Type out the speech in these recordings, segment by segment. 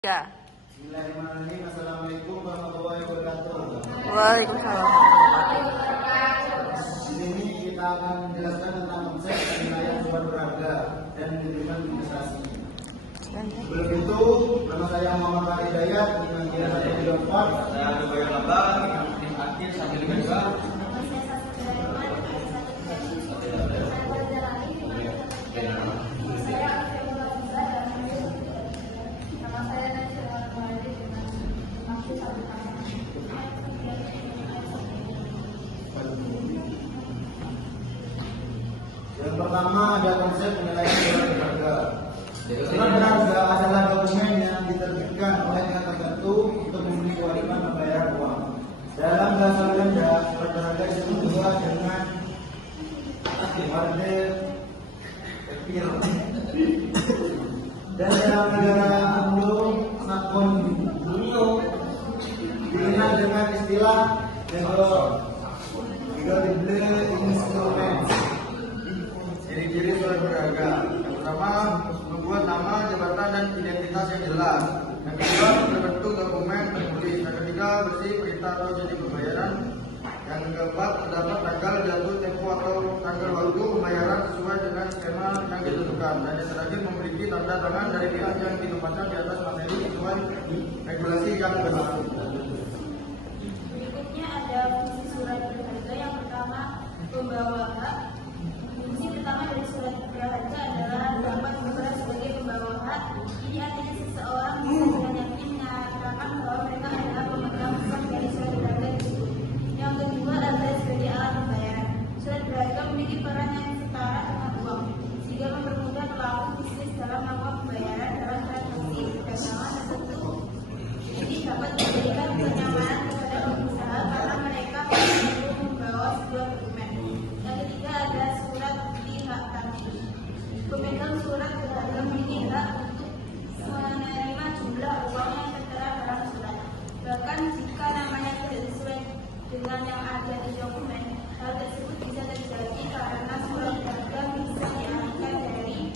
Ya. Bismillahirrahmanirrahim. Assalamualaikum warahmatullahi wabarakatuh. Waalaikumsalam warahmatullahi wabarakatuh. Di sini kita akan menjelaskan tentang konsep penilaian sebuah berharga dan manajemen investasi. Sebelum itu, nama saya Muhammad Fahri Hidayat dengan kira 134. Saya Dubai Labang, tim akhir sambil kedua. Yang pertama ada konsep penilaian sebuah berharga. Surat berharga adalah dokumen yang diterbitkan oleh pihak tertentu untuk memenuhi kewajiban membayar uang. Dalam bahasa Belanda, surat berharga disebut juga dengan waarde papier. Dan dalam negara Anglo-Saxon dunia dikenal dengan istilah negosiable instrument. Ciri-ciri surat berharga. Yang pertama, membuat nama, jabatan, dan identitas yang jelas. Yang kedua, berbentuk dokumen tertulis. Yang ketiga, bersih perintah atau janji pembayaran. Yang keempat, terdapat tanggal jatuh tempo atau tanggal waktu pembayaran sesuai dengan skema yang ditentukan. Dan yang terakhir, memiliki tanda tangan dari pihak yang ditempatkan di atas materi sesuai regulasi yang berlaku. Berikutnya ada fungsi surat berharga. Yang pertama, pembawa hak. Fungsi pertama dari surat berharga adalah dapat berperan sebagai pembawa hak. Ini artinya seseorang bisa dengan yakin mengatakan bahwa mereka adalah pemegang sah dari surat berharga tersebut. Yang kedua adalah sebagai alat pembayaran. Surat berharga memiliki peran yang setara dengan uang, sehingga mempermudah pelaku bisnis dalam melakukan pembayaran dalam transaksi perdagangan tertentu. Ini dapat memberikan kenyamanan kepada pengusaha karena mereka perlu membawa sebuah dokumen. Yang ketiga ada surat bukti hak tagih. Pemegang surat berharga memiliki hak untuk menerima jumlah uang yang tertera dalam surat. Bahkan jika namanya tidak sesuai dengan yang ada di dokumen, hal tersebut bisa terjadi karena surat berharga bisa dialihkan dari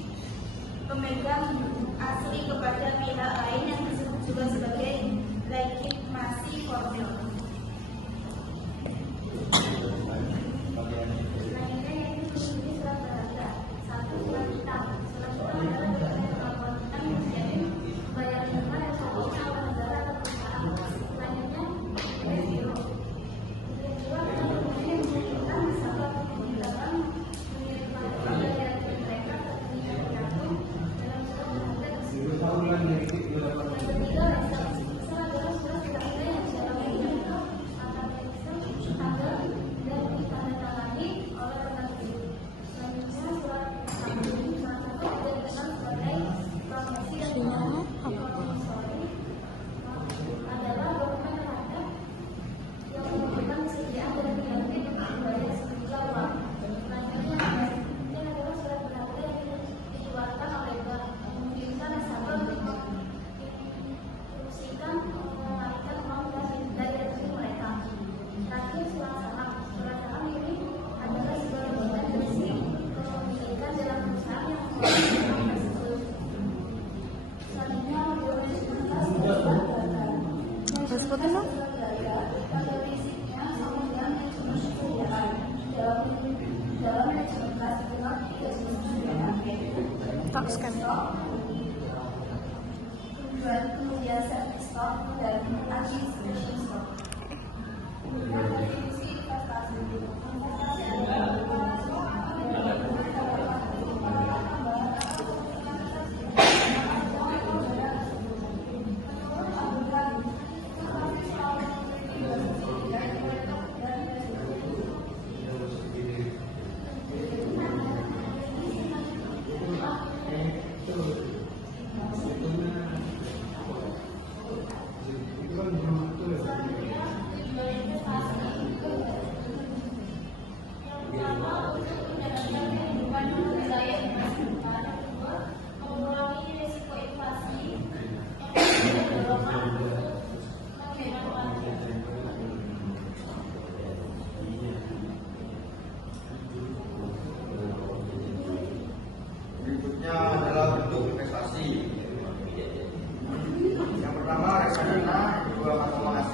pemegang asli kepada pihak lain yang disebut juga sebagai legitimasi formil. Selanjutnya yaitu fungsi surat berharga. Satu, surat utang. Surat utang adalah dokumen melakukan utang yang menjadi pembayaran bunga yang seharusnya oleh negara atau perusahaan. Selanjutnya, resiko. Yang kedua adalah dokumen yang memungkinkan nasabah menggunakan mengirimkan pembayaran mereka ke dunia tergantung dalam surat berharga tersebut. Yang ketiga, resiko. Resiko adalah surat berharga yang secara umum akan register tanggal dan ditandatangani oleh penerbit. Selanjutnya, surat tanggung salah satu juga dikenal sebagai promesi dan promisori adalah dokumen berharga yang menunjukkan kesediaan dari penerbit untuk membayar sejumlah uang. Selanjutnya adalah surat berharga yang dikeluarkan oleh bank yang memungkinkan nasabah untuk menginstruksikan mengalihkan uang dari rekening mereka. Terakhir, surat saham. Surat saham ini adalah sebuah bagian dari kepemilikan dalam perusahaan yang mengelola saham tersebut. Selanjutnya, prioritas surat berharga. Seperti itu? Surat berharga pada prinsipnya sama dengan instrumen pembiayaan. Dalam manajemen kas dikenal tiga jenis pembiayaan, yaitu Tak scan. kemudian service stock dan administration stock. Kemudian definisi investasi. Investasi adalah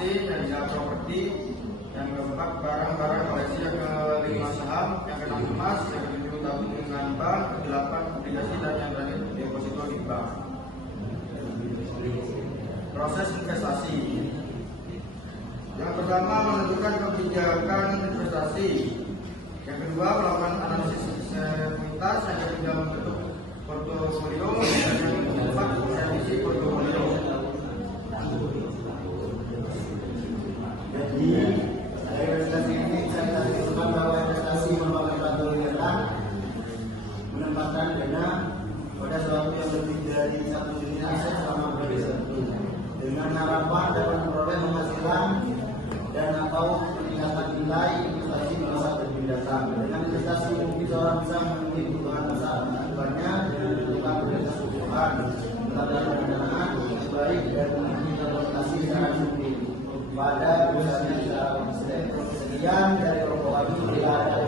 investasi, yang ketiga properti, yang keempat barang-barang koleksi, yang kelima saham, yang keenam emas, yang ketujuh tabungan bank, kedelapan obligasi, dan yang terakhir deposito di bank. Proses investasi. Yang pertama menentukan kebijakan investasi. Yang kedua melakukan analisis sekuritas. Yang ketiga membentuk portofolio. Dan yang keempat revisi portofolio. Jadi dari investasi ini bisa kita simpulkan bahwa investasi merupakan suatu kegiatan menempatkan dana pada sesuatu yang lebih dari satu jenis aset selama periode tertentu dengan harapan dapat memperoleh penghasilan dan atau peningkatan nilai investasi pada saat datang. Dengan investasi mungkin seorang bisa memenuhi kebutuhan besar akibatnya dengan menentukan prioritas kebutuhan, menetapkan pendanaan yang baik dan menentukan investasi secara disiplin pada perusahaan secara konsisten. Sekian dari kelompok kami.